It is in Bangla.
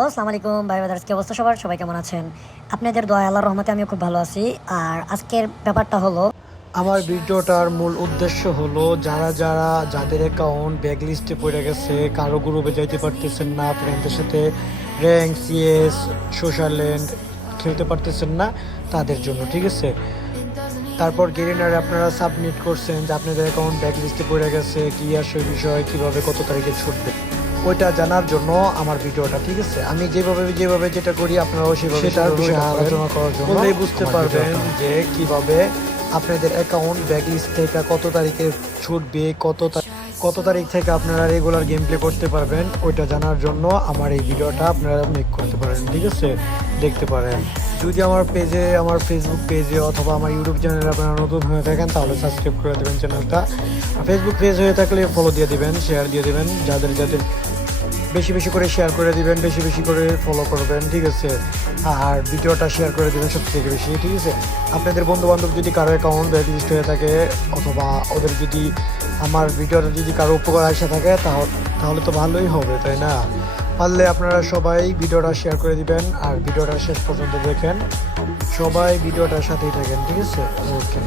হ্যালো, আসসালামু আলাইকুম ভাই ব্রাদার্স, কি অবস্থা সবার? সবাই কেমন আছেন? আপনাদের দোয়া আল্লাহর রহমতে আমিও খুব ভালো আছি। আর আজকের ব্যাপারটা হলো, আমার ভিডিওটার মূল উদ্দেশ্য হলো যাদের অ্যাকাউন্ট ব্যাকলিস্টে পড়ে গেছে, কারো গ্রুপে যাইতে পারতেছেন না, ফ্রেন্ডদের সাথে র্যাঙ্ক সিএস সোশ্যাল ল্যান্ড খেলতে পারতেছেন না, তাদের জন্য। ঠিক আছে, তারপর গেরিনারে আপনারা সাবমিট করছেন যে আপনাদের অ্যাকাউন্ট ব্যাকলিস্টে পড়ে গেছে, কি আসে বিষয়, কিভাবে কত তারিখে ছুটবে, ওইটা জানার জন্য আমার ভিডিওটা। ঠিক আছে, আমি যেভাবে যেটা করি আপনারাও সেভাবে সেটার বিষয়ে আলোচনা করার জন্য বুঝতে পারবেন যে কিভাবে আপনাদের অ্যাকাউন্ট ব্যাকলিস্ট থেকে কত তারিখে ছুটবে, কত তারিখ থেকে আপনারা রেগুলার গেম প্লে করতে পারবেন, ওইটা জানার জন্য আমার এই ভিডিওটা আপনারা মেক করতে পারেন। ঠিক আছে, দেখতে পারেন। যদি আমার ফেসবুক পেজে অথবা আমার ইউটিউব চ্যানেলে আপনারা নতুন হয়ে থাকেন তাহলে সাবস্ক্রাইব করে দেবেন চ্যানেলটা। ফেসবুক পেজ হয়ে থাকলে ফলো দিয়ে দিবেন, শেয়ার দিয়ে দিবেন, যাদের বেশি বেশি করে শেয়ার করে দিবেন, বেশি বেশি করে ফলো করবেন। ঠিক আছে, আর ভিডিওটা শেয়ার করে দিবেন সব থেকে বেশি। ঠিক আছে, আপনাদের বন্ধু বান্ধব যদি কারো অ্যাকাউন্ট ব্যাকলিস্ট হয়ে থাকে অথবা ওদের যদি আমার ভিডিওটা যদি কারো উপকার আসে থাকে তাহলে তো ভালোই হবে, তাই না? পারলে আপনারা সবাই ভিডিওটা শেয়ার করে দিবেন আর ভিডিওটা শেষ পর্যন্ত দেখেন, সবাই ভিডিওটার সাথেই থাকেন। ঠিক আছে, ওকে।